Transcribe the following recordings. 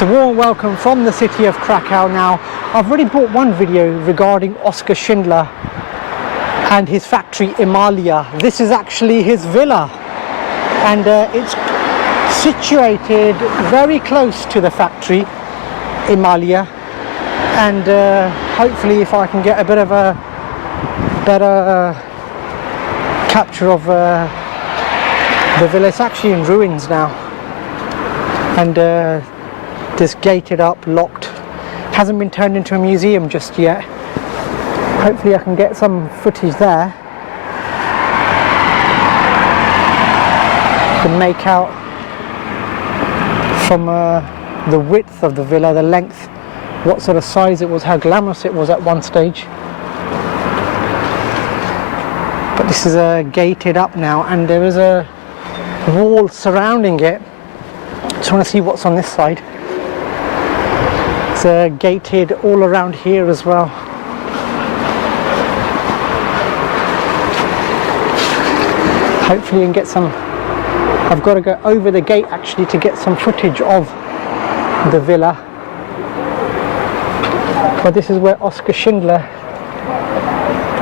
So warm welcome from the city of Krakow. Now, I've already brought one video regarding Oskar Schindler and his factory Emalia. This is actually his villa, and it's situated very close to the factory Emalia, and hopefully if I can get a bit of a better capture of the villa. It's actually in ruins now, and this gated up, locked, hasn't been turned into a museum just yet. Hopefully I can get some footage there. You can make out from the width of the villa, the length, what sort of size it was, how glamorous it was at one stage. But this is gated up now, and there is a wall surrounding it. Just want to see what's on this side. It's gated all around here as well. Hopefully you can get some. I've got to go over the gate actually to get some footage of the villa. But this is where Oskar Schindler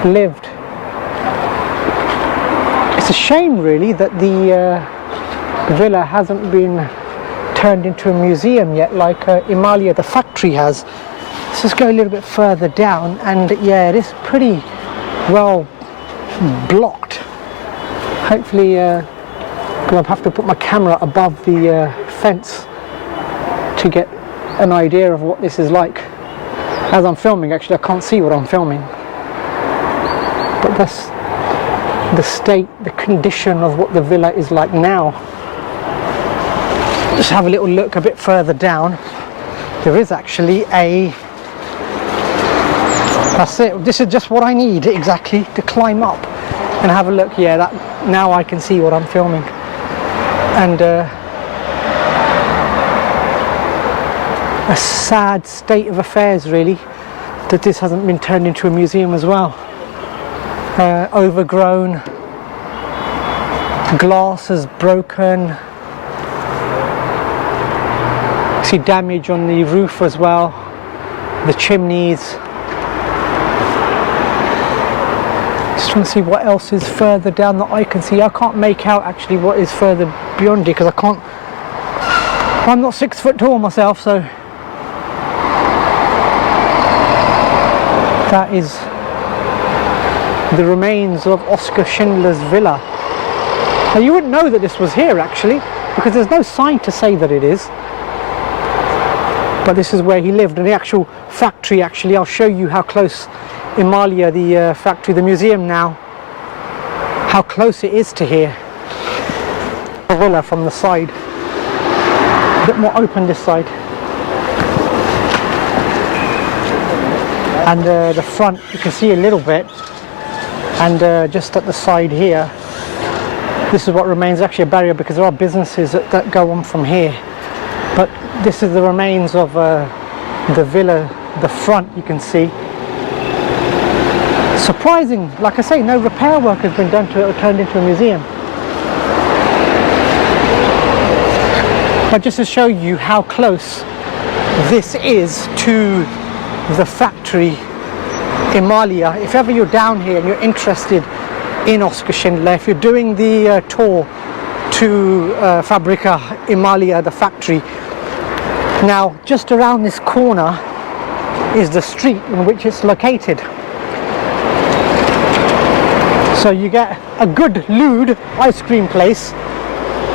lived. It's a shame really that the villa hasn't been turned into a museum yet, like Emalia, the factory, has. Let's just go a little bit further down, and yeah, it is pretty well blocked. Hopefully I'll have to put my camera above the fence to get an idea of what this is like. As I'm filming, actually I can't see what I'm filming, but that's the state, the condition of what the villa is like now. Just have a little look a bit further down. There is actually a, that's it, this is just what I need exactly to climb up and have a look. Yeah, that, now I can see what I'm filming. And a sad state of affairs really, that this hasn't been turned into a museum as well. Overgrown, glass is broken. See damage on the roof as well, the chimneys. Just trying to see what else is further down that I can see. I can't make out actually what is further beyond it, because I can't, I'm not 6 foot tall myself, so that is the remains of Oskar Schindler's villa. Now you wouldn't know that this was here actually, because there's no sign to say that it is. But this is where he lived, and the actual factory, actually I'll show you how close Emalia, the factory, the museum now, how close it is to here. The villa from the side, a bit more open this side, and the front you can see a little bit, and just at the side here, this is what remains. Actually a barrier, because there are businesses that go on from here. But this is the remains of the villa, the front you can see. Surprising, like I say, no repair work has been done to it or turned into a museum. But just to show you how close this is to the factory Emalia. If ever you're down here and you're interested in Oskar Schindler, if you're doing the tour to Fabrika Emalia, the factory. Now, just around this corner is the street in which it's located. So you get a good lewd ice cream place,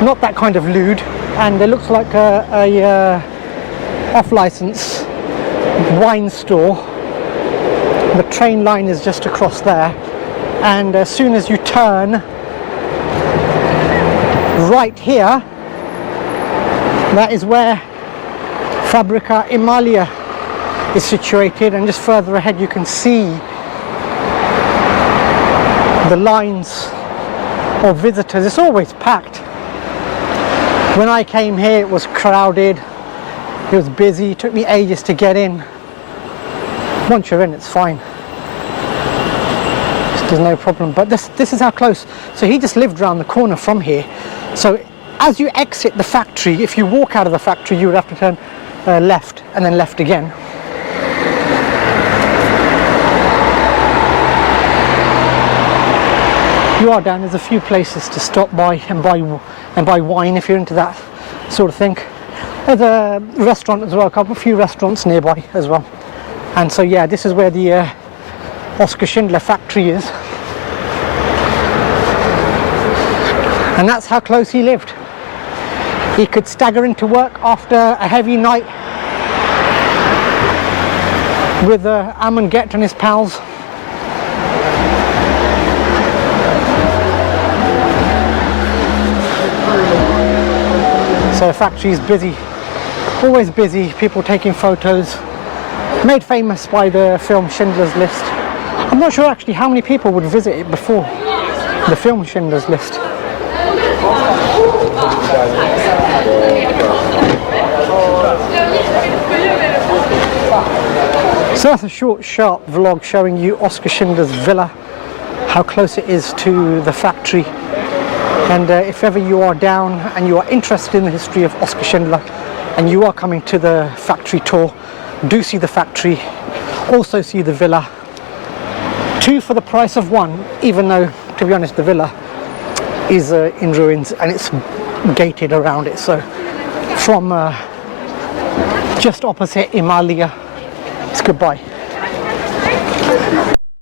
not that kind of lewd, and it looks like a off-license wine store. The train line is just across there, and as soon as you turn right here, that is where Fabrika Emalia is situated, and just further ahead you can see the lines of visitors. It's always packed. When I came here it was crowded, it was busy, it took me ages to get in. Once you're in, it's fine. There's no problem. But this is how close. So he just lived around the corner from here. So as you exit the factory, if you walk out of the factory, you would have to turn left and then left again. You are down, there's a few places to stop by and buy wine if you're into that sort of thing. There's a restaurant as well, a few restaurants nearby as well. And so yeah, this is where the Oskar Schindler factory is. And that's how close he lived. He could stagger into work after a heavy night with Amon Get and his pals. So the factory is busy, always busy, people taking photos, made famous by the film Schindler's List. I'm not sure actually how many people would visit it before the film Schindler's List. So that's a short, sharp vlog showing you Oskar Schindler's villa, how close it is to the factory. And if ever you are down and you are interested in the history of Oskar Schindler and you are coming to the factory tour, do see the factory, also see the villa. 2 for the price of 1, even though, to be honest, the villa is in ruins and it's gated around it. So from just opposite Emalia, it's goodbye.